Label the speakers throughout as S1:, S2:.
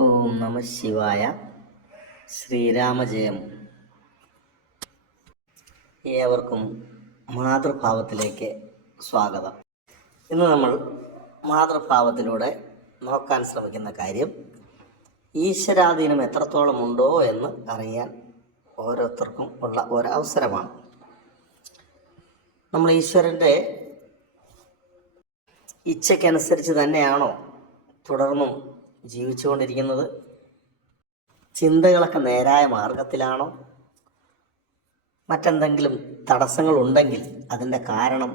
S1: ഓം നമ ശിവായ. ശ്രീരാമജയം ഏവർക്കും മാതൃഭാവത്തിലേക്ക് സ്വാഗതം. ഇന്ന് നമ്മൾ മാതൃഭാവത്തിലൂടെ നോക്കാൻ ശ്രമിക്കുന്ന കാര്യം ഈശ്വരാധീനം എത്രത്തോളം ഉണ്ടോ എന്ന് അറിയാൻ ഓരോരുത്തർക്കും ഉള്ള ഒരവസരമാണ്. നമ്മൾ ഈശ്വരന്റെ ഇച്ഛയ്ക്കനുസരിച്ച് തന്നെയാണോ തുടർന്നും ജീവിച്ചുകൊണ്ടിരിക്കുന്നത്. ചിന്തകളൊക്കെ നേരായ മാർഗത്തിലാണോ മറ്റെന്തെങ്കിലും തടസ്സങ്ങൾ ഉണ്ടെങ്കിൽ അതിന്റെ കാരണം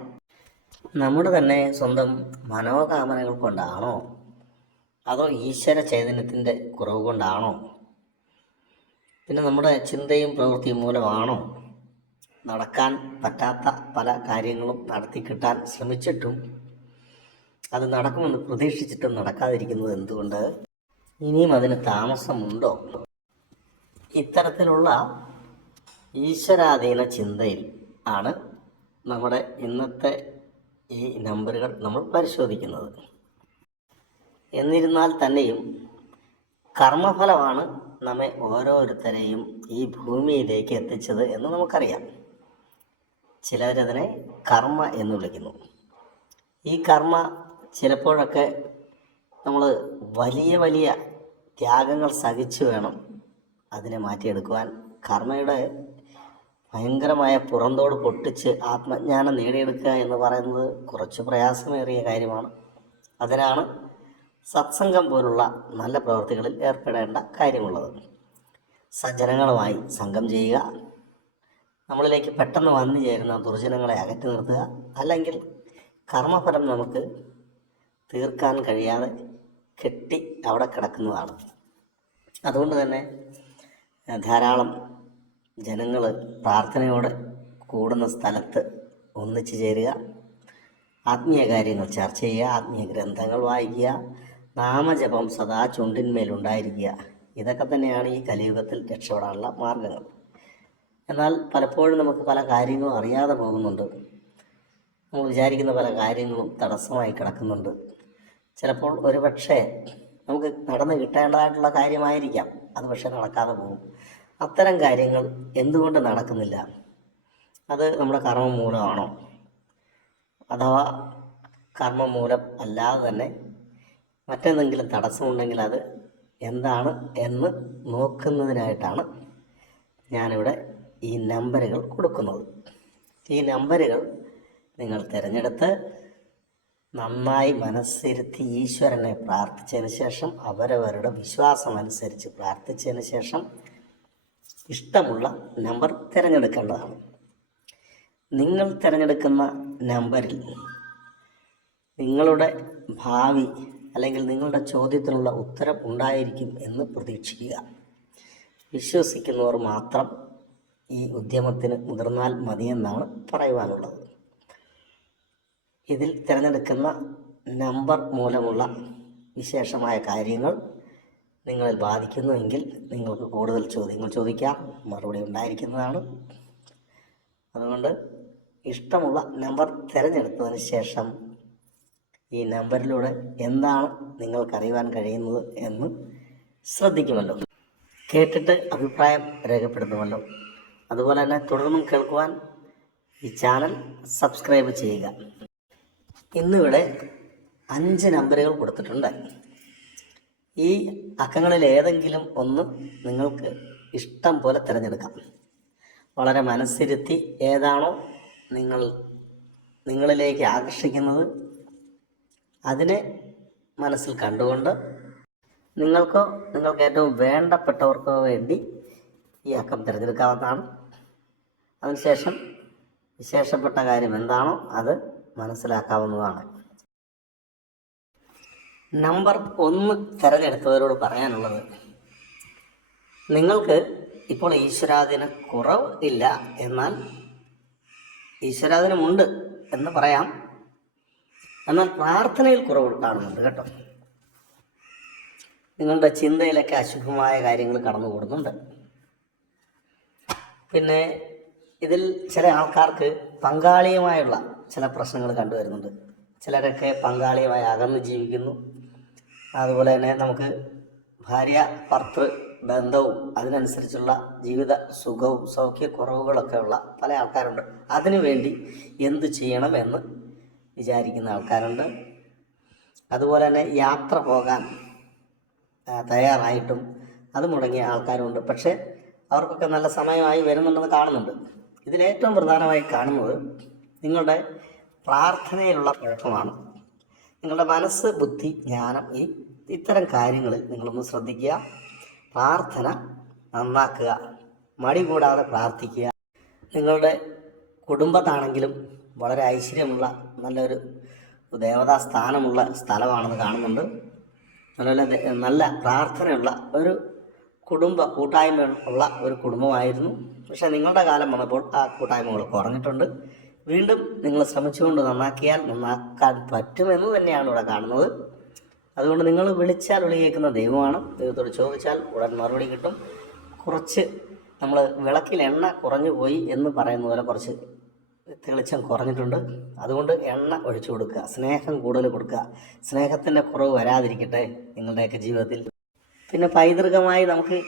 S1: നമ്മുടെ തന്നെ സ്വന്തം മനോകാമനകൾ കൊണ്ടാണോ? അതോ ഈശ്വര ചൈതന്യത്തിന്റെ കുറവ് കൊണ്ടാണോ? പിന്നെ നമ്മുടെ ചിന്തയും പ്രവൃത്തിയും മൂലമാണോ നടക്കാൻ പറ്റാത്ത പല കാര്യങ്ങളും നടത്തി കിട്ടാൻ ശ്രമിച്ചിട്ടും അത് നടക്കുമെന്ന് പ്രതീക്ഷിച്ചിട്ടും നടക്കാതിരിക്കുന്നത് എന്തുകൊണ്ട്? ഇനിയും അതിന് താമസമുണ്ടോ? ഇത്തരത്തിലുള്ള ഈശ്വരാധീന ചിന്തയിൽ ആണ് നമ്മുടെ ഇന്നത്തെ ഈ നമ്പറുകൾ നമ്മൾ പരിശോധിക്കുന്നത്. എന്നിരുന്നാൽ തന്നെയും കർമ്മഫലമാണ് നമ്മെ ഓരോരുത്തരെയും ഈ ഭൂമിയിലേക്ക് എത്തിച്ചത് എന്ന് നമുക്കറിയാം. ചിലരതിനെ കർമ്മ എന്ന് വിളിക്കുന്നു. ഈ കർമ്മ ചിലപ്പോഴൊക്കെ നമ്മൾ വലിയ വലിയ ത്യാഗങ്ങൾ സഹിച്ചു വേണം അതിനെ മാറ്റിയെടുക്കുവാൻ. കർമ്മയുടെ ഭയങ്കരമായ പുറന്തോട് പൊട്ടിച്ച് ആത്മജ്ഞാനം നേടിയെടുക്കുക എന്ന് പറയുന്നത് കുറച്ച് പ്രയാസമേറിയ കാര്യമാണ്. അതിനാണ് സത്സംഗം പോലുള്ള നല്ല പ്രവൃത്തികളിൽ ഏർപ്പെടേണ്ട കാര്യമുള്ളത്. സജ്ജനങ്ങളുമായി സംഘം ചെയ്യുക. നമ്മളിലേക്ക് പെട്ടെന്ന് വന്നു ചേരുന്ന ദുർജനങ്ങളെ അകറ്റി നിർത്തുക. അല്ലെങ്കിൽ കർമ്മഫലം നമുക്ക് തീർക്കാൻ കഴിയാതെ കെട്ടി അവിടെ കിടക്കുന്നതാണ്. അതുകൊണ്ട് തന്നെ ധാരാളം ജനങ്ങൾ പ്രാർത്ഥനയോടെ കൂടുന്ന സ്ഥലത്ത് ഒന്നിച്ചു ചേരുക ആത്മീയ കാര്യങ്ങൾ ചർച്ച ചെയ്യുക ആത്മീയ ഗ്രന്ഥങ്ങൾ വായിക്കുക നാമജപം സദാ ചുണ്ടിന്മേലുണ്ടായിരിക്കുക. ഇതൊക്കെ തന്നെയാണ് ഈ കലിയുഗത്തിൽ രക്ഷപ്പെടാനുള്ള മാർഗങ്ങൾ. എന്നാൽ പലപ്പോഴും നമുക്ക് പല കാര്യങ്ങളും അറിയാതെ പോകുന്നുണ്ട്. നമ്മൾ വിചാരിക്കുന്ന പല കാര്യങ്ങളും തടസ്സമായി കിടക്കുന്നുണ്ട്. ചിലപ്പോൾ ഒരു പക്ഷേ നമുക്ക് നടന്നു കിട്ടേണ്ടതായിട്ടുള്ള കാര്യമായിരിക്കാം. അത് പക്ഷേ നടക്കാതെ പോകും. അത്തരം കാര്യങ്ങൾ എന്തുകൊണ്ട് നടക്കുന്നില്ല? അത് നമ്മുടെ കർമ്മം മൂലമാണോ അഥവാ കർമ്മം മൂലം അല്ലാതെ തന്നെ മറ്റെന്തെങ്കിലും തടസ്സമുണ്ടെങ്കിൽ അത് എന്താണ് എന്ന് നോക്കുന്നതിനായിട്ടാണ് ഞാനിവിടെ ഈ നമ്പറുകൾ കൊടുക്കുന്നത്. ഈ നമ്പറുകൾ നിങ്ങൾ തിരഞ്ഞെടുത്ത് നന്നായി മനസ്സിരുത്തി ഈശ്വരനെ പ്രാർത്ഥിച്ചതിന് ശേഷം അവരവരുടെ വിശ്വാസം അനുസരിച്ച് പ്രാർത്ഥിച്ചതിന് ശേഷം ഇഷ്ടമുള്ള നമ്പർ തിരഞ്ഞെടുക്കേണ്ടതാണ്. നിങ്ങൾ തിരഞ്ഞെടുക്കുന്ന നമ്പറിൽ നിങ്ങളുടെ ഭാവി അല്ലെങ്കിൽ നിങ്ങളുടെ ചോദ്യത്തിനുള്ള ഉത്തരം ഉണ്ടായിരിക്കും എന്ന് പ്രതീക്ഷിക്കുക. വിശ്വസിക്കുന്നവർ മാത്രം ഈ ഉദ്യമത്തിന് മുതിർന്നാൽ മതിയെന്നാണ് പറയുവാനുള്ളത്. ഇതിൽ തിരഞ്ഞെടുക്കുന്ന നമ്പർ മൂലമുള്ള വിശേഷമായ കാര്യങ്ങൾ നിങ്ങളിൽ ബാധിക്കുന്നുവെങ്കിൽ നിങ്ങൾക്ക് കൂടുതൽ ചോദ്യങ്ങൾ ചോദിക്കാം. മറുപടി ഉണ്ടായിരിക്കുന്നതാണ്. അതുകൊണ്ട് ഇഷ്ടമുള്ള നമ്പർ തിരഞ്ഞെടുത്തതിന് ശേഷം ഈ നമ്പറിലൂടെ എന്താണ് നിങ്ങൾക്കറിയുവാൻ കഴിയുന്നത് എന്ന് ശ്രദ്ധിക്കുമല്ലോ. കേട്ടിട്ട് അഭിപ്രായം രേഖപ്പെടുത്തുമല്ലോ. അതുപോലെ തന്നെ തുടർന്നും കേൾക്കുവാൻ ഈ ചാനൽ സബ്സ്ക്രൈബ് ചെയ്യുക. ഇന്നിവിടെ അഞ്ച് നമ്പറുകൾ കൊടുത്തിട്ടുണ്ട്. ഈ അക്കങ്ങളിൽ ഏതെങ്കിലും ഒന്ന് നിങ്ങൾക്ക് ഇഷ്ടം പോലെ തിരഞ്ഞെടുക്കാം. വളരെ മനസ്സിരുത്തി ഏതാണോ നിങ്ങൾ നിങ്ങളിലേക്ക് ആകർഷിക്കുന്നത് അതിനെ മനസ്സിൽ കണ്ടുകൊണ്ട് നിങ്ങൾക്കോ നിങ്ങൾക്ക് ഏറ്റവും വേണ്ടപ്പെട്ടവർക്കോ വേണ്ടി ഈ അക്കം തിരഞ്ഞെടുക്കാവുന്നതാണ്. അതിനുശേഷം വിശേഷപ്പെട്ട കാര്യം എന്താണോ അത് മനസ്സിലാക്കാവുന്നതാണ്. നമ്പർ ഒന്ന് തിരഞ്ഞെടുത്തവരോട് പറയാനുള്ളത് നിങ്ങൾക്ക് ഇപ്പോൾ ഈശ്വരാധീന കുറവ് ഇല്ല എന്നാൽ ഈശ്വരാധീനമുണ്ട് എന്ന് പറയാം. എന്നാൽ പ്രാർത്ഥനയിൽ കുറവ് കാണുന്നുണ്ട് കേട്ടോ. നിങ്ങളുടെ ചിന്തയിലൊക്കെ അശുഭമായ കാര്യങ്ങൾ കടന്നു കൂടുന്നുണ്ട്. പിന്നെ ഇതിൽ ചില ആൾക്കാർക്ക് പങ്കാളിയുമായുള്ള ചില പ്രശ്നങ്ങൾ കണ്ടുവരുന്നുണ്ട് ചിലരൊക്കെ പങ്കാളിയുമായി അകന്ന് ജീവിക്കുന്നു. അതുപോലെ തന്നെ നമുക്ക് ഭാര്യ ഭർത്തൃ ബന്ധവും അതിനനുസരിച്ചുള്ള ജീവിത സുഖവും സൗഖ്യക്കുറവുകളൊക്കെ ഉള്ള പല ആൾക്കാരുണ്ട്. അതിനുവേണ്ടി എന്ത് ചെയ്യണം എന്ന് വിചാരിക്കുന്ന ആൾക്കാരുണ്ട്. അതുപോലെ തന്നെ യാത്ര പോകാൻ തയ്യാറായിട്ടും അത് മുടങ്ങിയ ആൾക്കാരുണ്ട് പക്ഷേ അവർക്കൊക്കെ നല്ല സമയമായി വരുന്നുണ്ടെന്ന് കാണുന്നുണ്ട്. ഇതിലേറ്റവും പ്രധാനമായി കാണുന്നത് നിങ്ങളുടെ പ്രാർത്ഥനയിലുള്ള കുഴപ്പമാണ് നിങ്ങളുടെ മനസ്സ് ബുദ്ധി ജ്ഞാനം ഈ ഇത്തരം കാര്യങ്ങളിൽ നിങ്ങളൊന്ന് ശ്രദ്ധിക്കുക. പ്രാർത്ഥന നന്നാക്കുക. മടി കൂടാതെ പ്രാർത്ഥിക്കുക. നിങ്ങളുടെ കുടുംബത്താണെങ്കിലും വളരെ ഐശ്വര്യമുള്ള നല്ലൊരു ദേവതാ സ്ഥാനമുള്ള സ്ഥലമാണെന്ന് കാണുന്നുണ്ട്. അതുപോലെ നല്ല പ്രാർത്ഥനയുള്ള ഒരു കുടുംബ കൂട്ടായ്മ ഉള്ള ഒരു കുടുംബമായിരുന്നു. പക്ഷേ നിങ്ങളുടെ കാലം വന്നപ്പോൾ ആ കൂട്ടായ്മകൾ കുറഞ്ഞിട്ടുണ്ട്. വീണ്ടും നിങ്ങൾ ശ്രമിച്ചുകൊണ്ട് നന്നാക്കിയാൽ നന്നാക്കാൻ പറ്റുമെന്ന് തന്നെയാണ് ഇവിടെ കാണുന്നത്. അതുകൊണ്ട് നിങ്ങൾ വിളിച്ചാൽ വിളി കേൾക്കുന്ന ദൈവമാണ്. ദൈവത്തോട് ചോദിച്ചാൽ ഉടൻ മറുപടി കിട്ടും. കുറച്ച് നമ്മൾ വിളക്കിൽ എണ്ണ കുറഞ്ഞു പോയി എന്ന് പറയുന്ന പോലെ കുറച്ച് തെളിച്ചം കുറഞ്ഞിട്ടുണ്ട്. അതുകൊണ്ട് എണ്ണ ഒഴിച്ചു കൊടുക്കുക. സ്നേഹം കൂടുതൽ കൊടുക്കുക. സ്നേഹത്തിന്റെ കുറവ് വരാതിരിക്കട്ടെ നിങ്ങളുടെയൊക്കെ ജീവിതത്തിൽ. പിന്നെ പൈതൃകമായി നമുക്ക്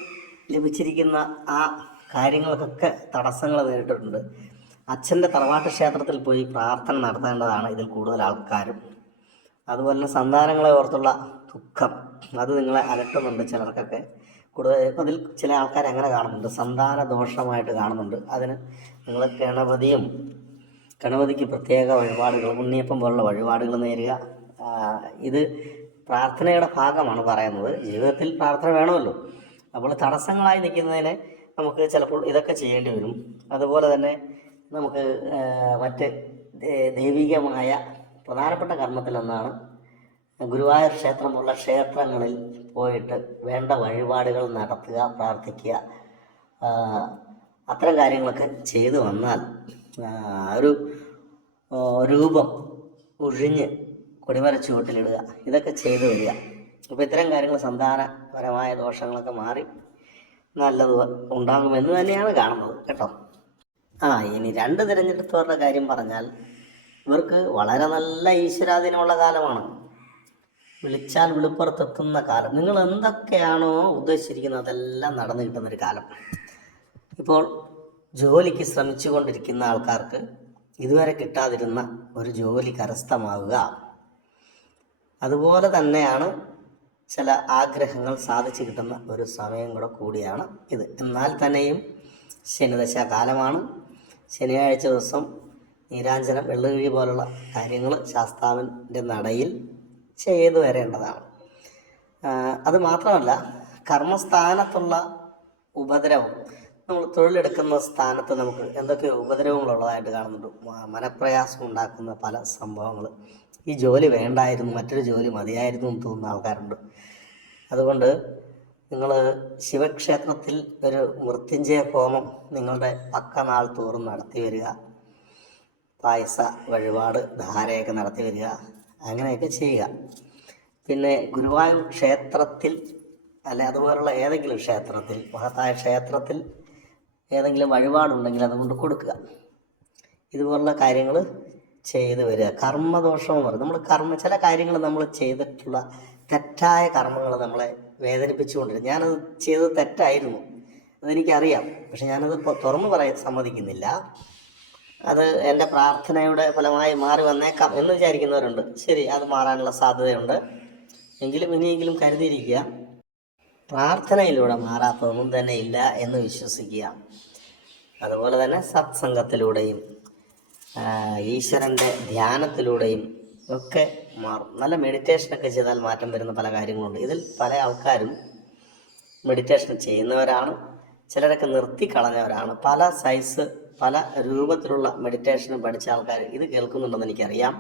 S1: ലഭിച്ചിരിക്കുന്ന ആ കാര്യങ്ങൾക്കൊക്കെ തടസ്സങ്ങൾ നേരിട്ടിട്ടുണ്ട്. അച്ഛന്റെ തറവാട്ട് ക്ഷേത്രത്തിൽ പോയി പ്രാർത്ഥന നടത്തേണ്ടതാണ് ഇതിൽ കൂടുതൽ ആൾക്കാരും. അതുപോലെ തന്നെ സന്താനങ്ങളെ ഓർത്തുള്ള ദുഃഖം അത് നിങ്ങളെ അലട്ടുന്നുണ്ട് ചിലർക്കൊക്കെ. കൂടുതൽ അതിൽ ചില ആൾക്കാർ അങ്ങനെ കാണുന്നുണ്ട് സന്താന ദോഷമായിട്ട് കാണുന്നുണ്ട്. അതിന് നിങ്ങൾ ഗണപതിയും ഗണപതിക്ക് പ്രത്യേക വഴിപാടുകൾ ഉണ്ണിയപ്പം പോലുള്ള വഴിപാടുകൾ നേരുക. ഇത് പ്രാർത്ഥനയുടെ ഭാഗമാണ് പറയുന്നത്. ജീവിതത്തിൽ പ്രാർത്ഥന വേണമല്ലോ. അപ്പോൾ തടസ്സങ്ങളായി നിൽക്കുന്നതിന് നമുക്ക് ചിലപ്പോൾ ഇതൊക്കെ ചെയ്യേണ്ടി വരും. അതുപോലെ തന്നെ നമുക്ക് മറ്റ് ദൈവികമായ പ്രധാനപ്പെട്ട കർമ്മത്തിലൊന്നാണ് ഗുരുവായൂർ ക്ഷേത്രം പോലുള്ള ക്ഷേത്രങ്ങളിൽ പോയിട്ട് വേണ്ട വഴിപാടുകൾ നടത്തുക പ്രാർത്ഥിക്കുക. അത്തരം കാര്യങ്ങളൊക്കെ ചെയ്തു വന്നാൽ ഒരു രൂപം ഒഴിഞ്ഞ് കൊടിമര ചുവട്ടിലിടുക ഇതൊക്കെ ചെയ്തു വരിക. അപ്പോൾ ഇത്തരം കാര്യങ്ങൾ സന്താനപരമായ ദോഷങ്ങളൊക്കെ മാറി നല്ലത് ഉണ്ടാകുമെന്ന് തന്നെയാണ് കാണുന്നത്. കേട്ടോ? ആ ഇനി രണ്ട് തിരഞ്ഞെടുപ്പുകാരുടെ കാര്യം പറഞ്ഞാൽ ഇവർക്ക് വളരെ നല്ല ഈശ്വരാധീനമുള്ള കാലമാണ്. വിളിച്ചാൽ വിളിപ്പുറത്തെത്തുന്ന കാലം. നിങ്ങൾ എന്തൊക്കെയാണോ ഉദ്ദേശിച്ചിരിക്കുന്നത് അതെല്ലാം നടന്നു കിട്ടുന്നൊരു കാലം. ഇപ്പോൾ ജോലിക്ക് ശ്രമിച്ചു കൊണ്ടിരിക്കുന്ന ആൾക്കാർക്ക് ഇതുവരെ കിട്ടാതിരുന്ന ഒരു ജോലി കരസ്ഥമാവുക. അതുപോലെ തന്നെയാണ് ചില ആഗ്രഹങ്ങൾ സാധിച്ചു കിട്ടുന്ന ഒരു സമയം കൂടെ കൂടിയാണ് ഇത്. എന്നാൽ തന്നെയും ശനിദശ കാലമാണ് ശനിയാഴ്ച ദിവസം നീരാഞ്ജനം വെള്ളുകിഴി പോലുള്ള കാര്യങ്ങൾ ശാസ്താവിന്റെ നടയിൽ ചെയ്തു വരേണ്ടതാണ്. അത് മാത്രമല്ല കർമ്മസ്ഥാനത്തുള്ള ഉപദ്രവം നമ്മൾ തൊഴിലെടുക്കുന്ന സ്ഥാനത്ത് നമുക്ക് എന്തൊക്കെ ഉപദ്രവങ്ങളുള്ളതായിട്ട് കാണുന്നുണ്ട്. മനപ്രയാസം ഉണ്ടാക്കുന്ന പല സംഭവങ്ങൾ ഈ ജോലി വേണ്ടായിരുന്നു മറ്റൊരു ജോലി മതിയായിരുന്നു എന്ന് തോന്നുന്ന ആൾക്കാരുണ്ട്. അതുകൊണ്ട് നിങ്ങൾ ശിവക്ഷേത്രത്തിൽ ഒരു മൃത്യുഞ്ജയ ഹോമം നിങ്ങളുടെ പക്ക നാൾ തോറും നടത്തി വരിക. പായസ വഴിപാട് ധാരയൊക്കെ നടത്തി വരിക. അങ്ങനെയൊക്കെ ചെയ്യുക. പിന്നെ ഗുരുവായൂർ ക്ഷേത്രത്തിൽ അല്ല അതുപോലുള്ള ഏതെങ്കിലും ക്ഷേത്രത്തിൽ മഹത്തായ ക്ഷേത്രത്തിൽ ഏതെങ്കിലും വഴിപാടുണ്ടെങ്കിൽ അതുകൊണ്ട് കൊടുക്കുക. ഇതുപോലുള്ള കാര്യങ്ങൾ ചെയ്ത് വരിക. കർമ്മദോഷം എന്ന് പറയും നമ്മൾ കർമ്മ ചില കാര്യങ്ങൾ നമ്മൾ ചെയ്തിട്ടുള്ള തെറ്റായ കർമ്മങ്ങൾ നമ്മളെ വേദനിപ്പിച്ചുകൊണ്ടിരുന്നു ഞാനത് ചെയ്തത് തെറ്റായിരുന്നു. അതെനിക്കറിയാം. പക്ഷെ ഞാനത് തുറന്നു പറയാൻ സമ്മതിക്കുന്നില്ല. അത് എന്റെ പ്രാർത്ഥനയുടെ ഫലമായി മാറി വന്നേക്കാം എന്ന് വിചാരിക്കുന്നവരുണ്ട്. ശരി അത് മാറാനുള്ള സാധ്യതയുണ്ട്. എങ്കിലും ഇനിയെങ്കിലും കരുതിയിരിക്കുക പ്രാർത്ഥനയിലൂടെ മാറാത്തതൊന്നും തന്നെ ഇല്ല എന്ന് വിശ്വസിക്കുക. അതുപോലെ തന്നെ സത്സംഗത്തിലൂടെയും ഈശ്വരന്റെ ധ്യാനത്തിലൂടെയും ഒക്കെ മാറും. നല്ല മെഡിറ്റേഷൻ ഒക്കെ ചെയ്താൽ മാറ്റം വരുന്ന പല കാര്യങ്ങളുണ്ട്. ഇതിൽ പല ആൾക്കാരും മെഡിറ്റേഷൻ ചെയ്യുന്നവരാണ്. ചിലരൊക്കെ നിർത്തി കളഞ്ഞവരാണ്. പല സൈസ് പല രൂപത്തിലുള്ള മെഡിറ്റേഷൻ പഠിച്ച ആൾക്കാർ ഇത് കേൾക്കുന്നുണ്ടെന്ന് എനിക്കറിയാം.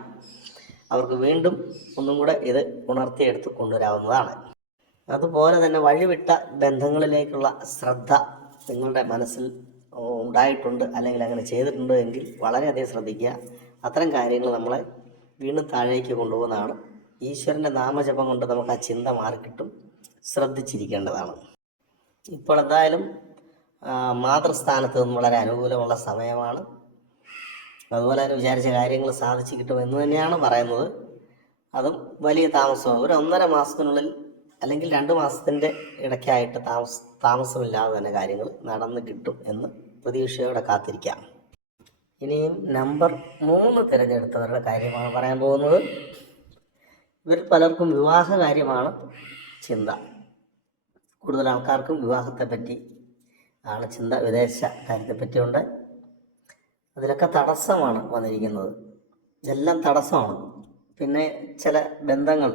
S1: അവർക്ക് വീണ്ടും ഒന്നും കൂടെ ഇത് ഉണർത്തിയെടുത്ത് കൊണ്ടുവരാവുന്നതാണ്. അതുപോലെ തന്നെ വഴിവിട്ട ബന്ധങ്ങളിലേക്കുള്ള ശ്രദ്ധ നിങ്ങളുടെ മനസ്സിൽ ഉണ്ടായിട്ടുണ്ട് അല്ലെങ്കിൽ അങ്ങനെ ചെയ്തിട്ടുണ്ട് എങ്കിൽ വളരെയധികം ശ്രദ്ധിക്കുക. അത്തരം കാര്യങ്ങൾ നമ്മളെ വീണ്ടും താഴേക്ക് കൊണ്ടുപോകുന്നതാണ്. ഈശ്വരന്റെ നാമജപം കൊണ്ട് നമുക്ക് ആ ചിന്ത മാറിക്കിട്ടും. ശ്രദ്ധിച്ചിരിക്കേണ്ടതാണ്. ഇപ്പോൾ എന്തായാലും മാതൃസ്ഥാനത്ത് നിന്ന് വളരെ അനുകൂലമുള്ള സമയമാണ്. അതുപോലെ തന്നെ വിചാരിച്ച കാര്യങ്ങൾ സാധിച്ചു കിട്ടും എന്ന് തന്നെയാണ് പറയുന്നത്. അതും വലിയ താമസമാണ്. ഒരു ഒന്നര മാസത്തിനുള്ളിൽ അല്ലെങ്കിൽ രണ്ട് മാസത്തിന്റെ ഇടയ്ക്കായിട്ട് താമസ താമസമില്ലാതെ തന്നെ കാര്യങ്ങൾ നടന്നു കിട്ടും എന്ന് പ്രതീക്ഷയോടെ കാത്തിരിക്കാം. ഇനിയും നമ്പർ മൂന്ന് തിരഞ്ഞെടുത്തവരുടെ കാര്യമാണ് പറയാൻ പോകുന്നത്. ഇവർ പലർക്കും വിവാഹ കാര്യമാണ് ചിന്ത. കൂടുതൽ ആൾക്കാർക്കും വിവാഹത്തെ പറ്റി ആണ് ചിന്ത. വിദേശ കാര്യത്തെ പറ്റിയുണ്ട്. അതിലൊക്കെ തടസ്സമാണ് വന്നിരിക്കുന്നത്. ഇതെല്ലാം തടസ്സമാണ്. പിന്നെ ചില ബന്ധങ്ങൾ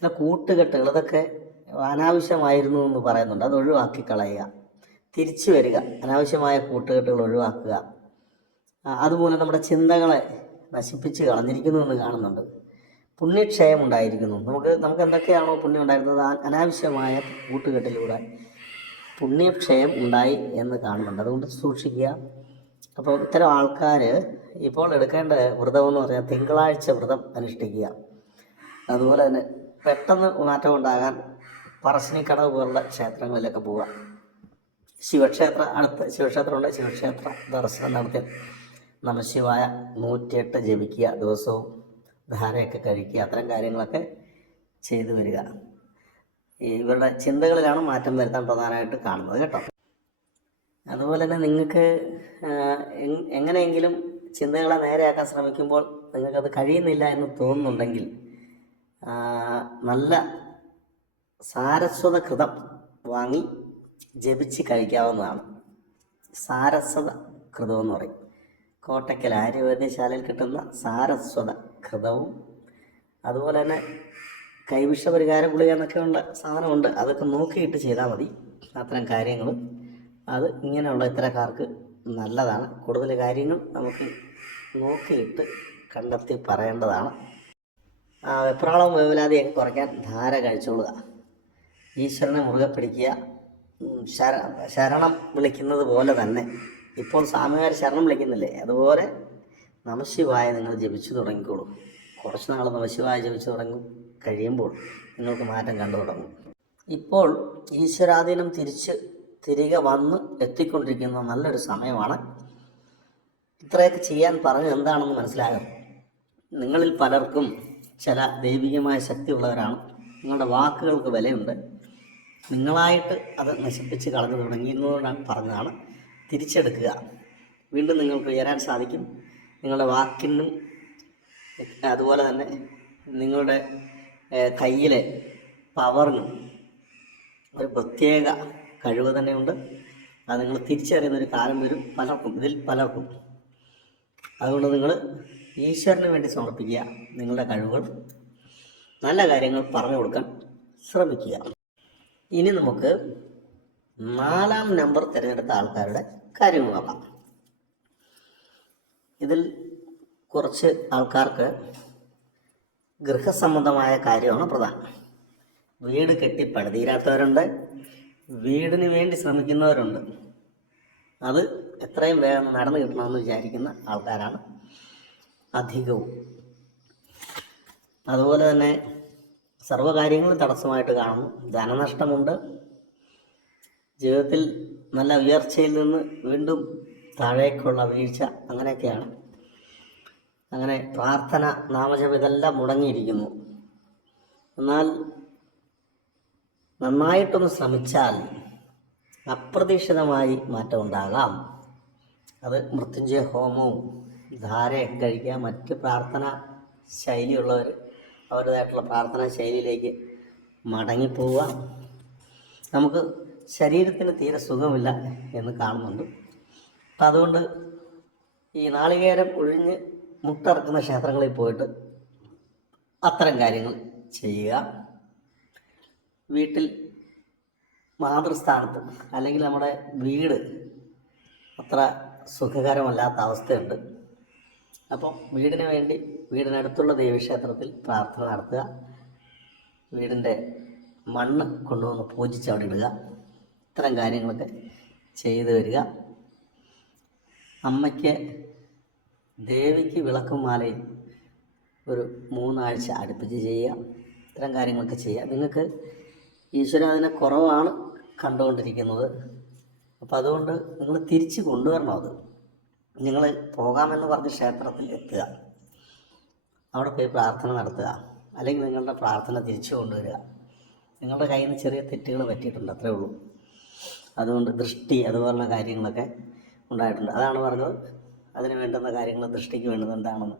S1: ചില കൂട്ടുകെട്ടുകൾ ഇതൊക്കെ അനാവശ്യമായിരുന്നു എന്ന് പറയുന്നുണ്ട്. അത് ഒഴിവാക്കി കളയുക തിരിച്ചു വരിക അനാവശ്യമായ കൂട്ടുകെട്ടുകൾ ഒഴിവാക്കുക. ആ, അതുപോലെ നമ്മുടെ ചിന്തകളെ നശിപ്പിച്ച് കളഞ്ഞിരിക്കുന്നു എന്ന് കാണുന്നുണ്ട്. പുണ്യക്ഷയം ഉണ്ടായിരിക്കുന്നു നമുക്ക് നമുക്ക് എന്തൊക്കെയാണോ പുണ്യം ഉണ്ടായിരുന്നത്? അനാവശ്യമായ കൂട്ടുകെട്ടിലൂടെ പുണ്യക്ഷയം ഉണ്ടായി എന്ന് കാണുന്നുണ്ട്. അതുകൊണ്ട് സൂക്ഷിക്കുക. അപ്പോൾ ഇത്തരം ആൾക്കാർ ഇപ്പോൾ എടുക്കേണ്ട വ്രതം എന്ന് പറഞ്ഞാൽ തിങ്കളാഴ്ച വ്രതം അനുഷ്ഠിക്കുക. അതുപോലെ തന്നെ പെട്ടെന്ന് മാറ്റം ഉണ്ടാകാൻ പറശ്ശിനിക്കടവ് പോലുള്ള ക്ഷേത്രങ്ങളിലൊക്കെ പോവുക. ശിവക്ഷേത്ര അടുത്ത് ശിവക്ഷേത്രമുണ്ട്. ശിവക്ഷേത്ര ദർശനം നടത്തി നമശിവായ നൂറ്റിയെട്ട് ജപിക്കുക ദിവസവും ധാരയൊക്കെ കഴിക്കുക അത്തരം കാര്യങ്ങളൊക്കെ ചെയ്തു വരിക. ഇവരുടെ ചിന്തകളിലാണ് മാറ്റം വരുത്താൻ പ്രധാനമായിട്ട് കാണുന്നത് കേട്ടോ. അതുപോലെ തന്നെ നിങ്ങൾക്ക് എങ്ങനെയെങ്കിലും ചിന്തകളെ നേരെയാക്കാൻ ശ്രമിക്കുമ്പോൾ നിങ്ങൾക്കത് കഴിയുന്നില്ല എന്ന് തോന്നുന്നുണ്ടെങ്കിൽ നല്ല സാരസ്വത കൃതം വാങ്ങി ജപിച്ച് കഴിക്കാവുന്നതാണ്. സാരസ്വത കൃതം എന്ന് പറയും. കോട്ടയ്ക്കൽ ആര്യവൈദ്യശാലയിൽ കിട്ടുന്ന സാരസ്വത കൃതവും അതുപോലെ തന്നെ കൈവിഷ പരിഹാര ഗുളിക എന്നൊക്കെയുള്ള സാധനമുണ്ട്. അതൊക്കെ നോക്കിയിട്ട് ചെയ്താൽ മതി. അത്തരം കാര്യങ്ങൾ അത് ഇങ്ങനെയുള്ള ഇത്തരക്കാർക്ക് നല്ലതാണ്. കൂടുതൽ കാര്യങ്ങൾ നമുക്ക് നോക്കിയിട്ട് കണ്ടെത്തി പറയേണ്ടതാണ്. വെപ്രാളവും വേവലാതിയൊക്കെ കുറയ്ക്കാൻ ധാര കഴിച്ചുകൊള്ളുക ഈശ്വരനെ മുറുകെ പിടിക്കുക. ശര ശരണം വിളിക്കുന്നത് പോലെ തന്നെ ഇപ്പോൾ സ്വാമിമാർ ശരണം വിളിക്കുന്നില്ലേ? അതുപോലെ നമശിവായ നിങ്ങൾ ജപിച്ചു തുടങ്ങിക്കോളൂ. കുറച്ച് നാൾ നമശിവായ ജപിച്ചു തുടങ്ങും. കഴിയുമ്പോൾ നിങ്ങൾക്ക് മാറ്റം കണ്ടു തുടങ്ങും. ഇപ്പോൾ ഈശ്വരാധീനം തിരിച്ച് തിരികെ വന്ന് എത്തിക്കൊണ്ടിരിക്കുന്ന നല്ലൊരു സമയമാണ്. ഇത്രയൊക്കെ ചെയ്യാൻ പറഞ്ഞത് എന്താണെന്ന് മനസ്സിലാകും നിങ്ങളിൽ പലർക്കും ചില ദൈവികമായ ശക്തിയുള്ളവരാണ്. നിങ്ങളുടെ വാക്കുകൾക്ക് വിലയുണ്ട്. നിങ്ങളായിട്ട് അത് നശിപ്പിച്ച് കളഞ്ഞു തുടങ്ങിയിരുന്നതുകൊണ്ടാണ് പറഞ്ഞതാണ് തിരിച്ചെടുക്കുക. വീണ്ടും നിങ്ങൾക്ക് ഉയരാൻ സാധിക്കും. നിങ്ങളുടെ വാക്കിനും അതുപോലെ തന്നെ നിങ്ങളുടെ കയ്യിലെ പവറിനും ഒരു പ്രത്യേക കഴിവ് തന്നെയുണ്ട്. അത് നിങ്ങൾ തിരിച്ചറിയുന്ന ഒരു കാലം വരും. പലർക്കും ഇതിൽ പലർക്കും. അതുകൊണ്ട് നിങ്ങൾ ഈശ്വരന് വേണ്ടി സമർപ്പിക്കുക. നിങ്ങളുടെ കഴിവുകൾ നല്ല കാര്യങ്ങൾ പറഞ്ഞു കൊടുക്കാൻ ശ്രമിക്കുക. ഇനി നമുക്ക് നാലാം നമ്പർ തിരഞ്ഞെടുത്ത ആൾക്കാരുടെ കാര്യം നോക്കാം. ഇതിൽ കുറച്ച് ആൾക്കാർക്ക് ഗൃഹസംബന്ധമായ കാര്യമാണ് പ്രധാനം. വീട് കെട്ടി പണിതീരാത്തവരുണ്ട് വീടിന് വേണ്ടി ശ്രമിക്കുന്നവരുണ്ട്. അത് എത്രയും വേഗം നടന്നു കിട്ടണമെന്ന് വിചാരിക്കുന്ന ആൾക്കാരാണ് അധികവും. അതുപോലെ തന്നെ സർവകാര്യങ്ങളും തടസ്സമായിട്ട് കാണുന്നു. ധനനഷ്ടമുണ്ട്. ജീവിതത്തിൽ നല്ല ഉയർച്ചയിൽ നിന്ന് വീണ്ടും താഴേക്കുള്ള വീഴ്ച അങ്ങനെയൊക്കെയാണ്. അങ്ങനെ പ്രാർത്ഥന നാമജപം ഇതെല്ലാം മുടങ്ങിയിരിക്കുന്നു. എന്നാൽ നന്നായിട്ടൊന്ന് ശ്രമിച്ചാൽ അപ്രതീക്ഷിതമായി മാറ്റം ഉണ്ടാകാം. അത് മൃത്യുഞ്ജയ ഹോമവും ധാരയൊക്കെ കഴിക്കുക. മറ്റ് പ്രാർത്ഥന ശൈലിയുള്ളവർ അവരുടേതായിട്ടുള്ള പ്രാർത്ഥനാ ശൈലിയിലേക്ക് മടങ്ങിപ്പോവുക. നമുക്ക് ശരീരത്തിന് തീരെ സുഖമില്ല എന്ന് കാണുന്നുണ്ട്. അപ്പം അതുകൊണ്ട് ഈ നാളികേരം ഒഴിഞ്ഞ് മുട്ടറക്കുന്ന ക്ഷേത്രങ്ങളിൽ പോയിട്ട് അത്തരം കാര്യങ്ങൾ ചെയ്യുക. വീട്ടിൽ മാതൃസ്ഥാനത്ത് അല്ലെങ്കിൽ നമ്മുടെ വീട് അത്ര സുഖകരമല്ലാത്ത അവസ്ഥയുണ്ട്. അപ്പം വീടിന് വേണ്ടി വീടിനടുത്തുള്ള ദേവീക്ഷേത്രത്തിൽ പ്രാർത്ഥന നടത്തുക. വീടിന്റെ മണ്ണ് കൊണ്ടുവന്ന് പൂജിച്ച് അവിടെ ഇടുക. ഇത്തരം കാര്യങ്ങളൊക്കെ ചെയ്തു വരിക. അമ്മയ്ക്ക് ദേവിക്ക് വിളക്കും മാലയും ഒരു മൂന്നാഴ്ച അടുപ്പിച്ച് ചെയ്യുക. ഇത്തരം കാര്യങ്ങളൊക്കെ ചെയ്യുക. നിങ്ങൾക്ക് ഈശ്വരാധീന കുറവാണ് കണ്ടുകൊണ്ടിരിക്കുന്നത്. അപ്പോൾ അതുകൊണ്ട് നിങ്ങൾ തിരിച്ച് കൊണ്ടുവരണം അത്. നിങ്ങൾ പോകാമെന്ന് പറഞ്ഞ് ക്ഷേത്രത്തിൽ എത്തുക. അവിടെ പോയി പ്രാർത്ഥന നടത്തുക. അല്ലെങ്കിൽ നിങ്ങളുടെ പ്രാർത്ഥന തിരിച്ചു കൊണ്ടുവരിക. നിങ്ങളുടെ കയ്യിൽ നിന്ന് ചെറിയ തെറ്റുകൾ പറ്റിയിട്ടുണ്ട് അത്രേ ഉള്ളൂ. അതുകൊണ്ട് ദൃഷ്ടി അതുപോലുള്ള കാര്യങ്ങളൊക്കെ ഉണ്ടായിട്ടുണ്ട്. അതാണ് പറഞ്ഞത്. അതിന് വേണ്ടുന്ന കാര്യങ്ങൾ ദൃഷ്ടിക്ക് വേണ്ടത് എന്താണെന്ന്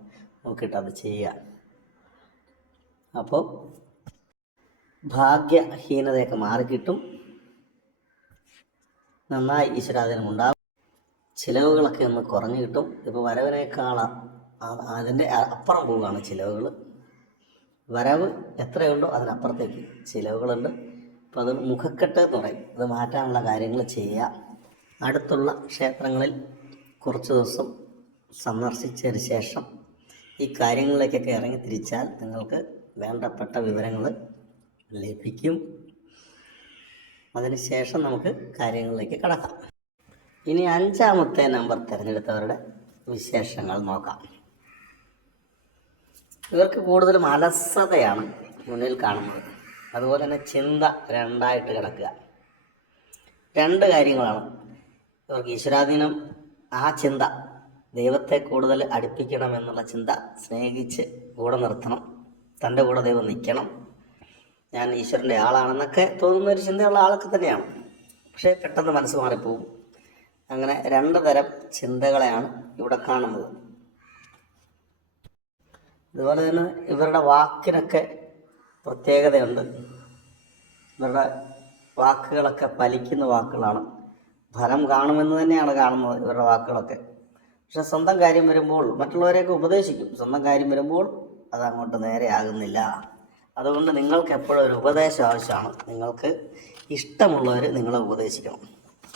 S1: നോക്കിയിട്ട് അത് ചെയ്യുക. അപ്പോൾ ഭാഗ്യഹീനതയൊക്കെ മാറിക്കിട്ടും നന്നായി ഈശ്വരാധീനം ഉണ്ടാകും ചിലവുകളൊക്കെ ഒന്ന് കുറഞ്ഞു കിട്ടും. ഇപ്പോൾ വരവിനേക്കാൾ അതിന്റെ അപ്പുറം പോവുകയാണ് ചിലവുകൾ. വരവ് എത്രയുണ്ടോ അതിനപ്പുറത്തേക്ക് ചിലവുകളുണ്ട്. അപ്പോൾ അത് മുഖക്കെട്ട് എന്ന് പറയും അത് മാറ്റാനുള്ള കാര്യങ്ങൾ ചെയ്യുക. അടുത്തുള്ള ക്ഷേത്രങ്ങളിൽ കുറച്ച് ദിവസം സന്ദർശിച്ചതിന് ശേഷം ഈ കാര്യങ്ങളിലേക്കൊക്കെ ഇറങ്ങി തിരിച്ചാൽ നിങ്ങൾക്ക് വേണ്ടപ്പെട്ട വിവരങ്ങൾ ലഭിക്കും. അതിനുശേഷം നമുക്ക് കാര്യങ്ങളിലേക്ക് കടക്കാം. ഇനി അഞ്ചാമത്തെ നമ്പർ തിരഞ്ഞെടുത്തവരുടെ വിശേഷങ്ങൾ നോക്കാം. ഇവർക്ക് കൂടുതലും അലസതയാണ് മുന്നിൽ കാണുന്നത്. അതുപോലെ തന്നെ ചിന്ത രണ്ടായിട്ട് കിടക്കുക. രണ്ട് കാര്യങ്ങളാണ്. ഇവർക്ക് ഈശ്വരാധീനം ആ ചിന്ത ദൈവത്തെ കൂടുതൽ അടുപ്പിക്കണം എന്നുള്ള ചിന്ത സ്നേഹിച്ച് കൂടെ നിർത്തണം. തന്റെ കൂടെ ദൈവം നിൽക്കണം. ഞാൻ ഈശ്വരന്റെ ആളാണെന്നൊക്കെ തോന്നുന്ന ഒരു ചിന്തയുള്ള ആളൊക്കെ തന്നെയാണ്. പക്ഷേ പെട്ടെന്ന് മനസ്സ് മാറിപ്പോവും അങ്ങനെ രണ്ട് തരം ചിന്തകളെയാണ് ഇവിടെ കാണുന്നത്. അതുപോലെ തന്നെ ഇവരുടെ വാക്കിനൊക്കെ പ്രത്യേകതയുണ്ട്. ഇവരുടെ വാക്കുകളൊക്കെ പലിക്കുന്ന വാക്കുകളാണ്. ഫലം കാണുമെന്ന് തന്നെയാണ് കാണുന്നത് ഇവരുടെ വാക്കുകളൊക്കെ. പക്ഷെ സ്വന്തം കാര്യം വരുമ്പോൾ മറ്റുള്ളവരെയൊക്കെ ഉപദേശിക്കും. സ്വന്തം കാര്യം വരുമ്പോൾ അത് അങ്ങോട്ട് നേരെ ആകുന്നില്ല. അതുകൊണ്ട് നിങ്ങൾക്ക് എപ്പോഴും ഒരു ഉപദേശം ആവശ്യമാണ്. നിങ്ങൾക്ക് ഇഷ്ടമുള്ളവർ നിങ്ങളെ ഉപദേശിക്കണം.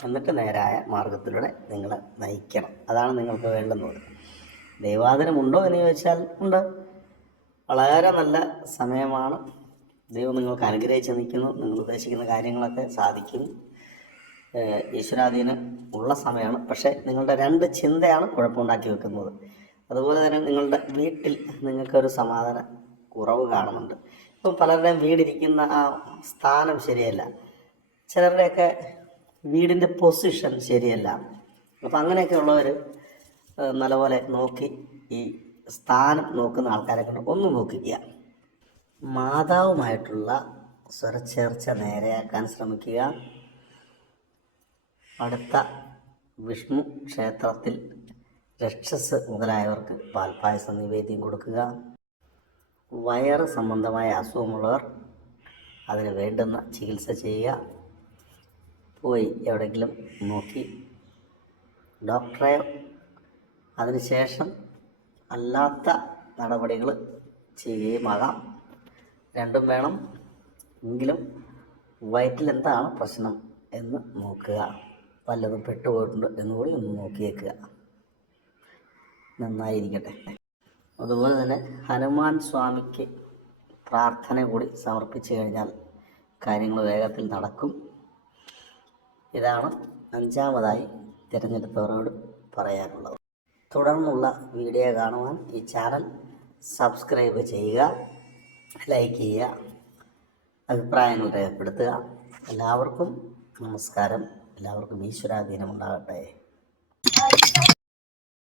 S1: എന്നിട്ട് നേരായ മാർഗത്തിലൂടെ നിങ്ങളെ നയിക്കണം. അതാണ് നിങ്ങൾക്ക് വേണ്ടുന്നത്. ദൈവാദനമുണ്ടോ എന്ന് ചോദിച്ചാൽ ഉണ്ട്. വളരെ നല്ല സമയമാണ്. ദൈവം നിങ്ങൾക്ക് അനുഗ്രഹിച്ച് നിൽക്കുന്നു. നിങ്ങൾ ഉദ്ദേശിക്കുന്ന കാര്യങ്ങളൊക്കെ സാധിക്കും. ഈശ്വരാധീനം ഉള്ള സമയമാണ്. പക്ഷേ നിങ്ങളുടെ രണ്ട് ചിന്തയാണ് കുഴപ്പമുണ്ടാക്കി വെക്കുന്നത്. അതുപോലെ തന്നെ നിങ്ങളുടെ വീട്ടിൽ നിങ്ങൾക്കൊരു സമാധാന കുറവ് കാണുന്നുണ്ട്. ഇപ്പം പലരുടെയും വീടിരിക്കുന്ന ആ സ്ഥാനം ശരിയല്ല. ചിലരുടെയൊക്കെ വീടിന്റെ പൊസിഷൻ ശരിയല്ല. അപ്പം അങ്ങനെയൊക്കെ ഉള്ളവർ നല്ലപോലെ നോക്കി ഈ സ്ഥാനം നോക്കുന്ന ആൾക്കാരെ കൊണ്ട് ഒന്ന് നോക്കിക്കുക മാതാവുമായിട്ടുള്ള സ്വരച്ചേർച്ച നേരെയാക്കാൻ ശ്രമിക്കുക. അടുത്ത വിഷ്ണു ക്ഷേത്രത്തിൽ രക്ഷസ് മുതലായവർക്ക് പാൽപ്പായസം നിവേദ്യം കൊടുക്കുക. വയറ് സംബന്ധമായ അസുഖമുള്ളവർ അതിന് വേണ്ടുന്ന ചികിത്സ ചെയ്യുക. പോയി എവിടെയെങ്കിലും നോക്കി. ഡോക്ടറെ അതിനുശേഷം അല്ലാത്ത നടപടികൾ ചെയ്യുകയുമാകാം രണ്ടും വേണം എങ്കിലും വയറ്റിൽ എന്താണ് പ്രശ്നം എന്ന് നോക്കുക. വല്ലതും പെട്ടുപോയിട്ടുണ്ട് എന്നുകൂടി ഒന്ന് നോക്കിയേക്കുക നന്നായിരിക്കട്ടെ. അതുപോലെ തന്നെ ഹനുമാൻ സ്വാമിക്ക് പ്രാർത്ഥന കൂടി സമർപ്പിച്ചു കഴിഞ്ഞാൽ കാര്യങ്ങൾ വേഗത്തിൽ നടക്കും. ഇതാണ് അഞ്ചാമതായി തിരഞ്ഞെടുത്തവരോട് പറയാനുള്ളത്. തുടർന്നുള്ള വീഡിയോ കാണുവാൻ ഈ ചാനൽ സബ്സ്ക്രൈബ് ചെയ്യുക ലൈക്ക് ചെയ്യുക അഭിപ്രായങ്ങൾ രേഖപ്പെടുത്തുക. എല്ലാവർക്കും നമസ്കാരം. എല്ലാവർക്കും ഈശ്വരാധീനം ഉണ്ടാകട്ടെ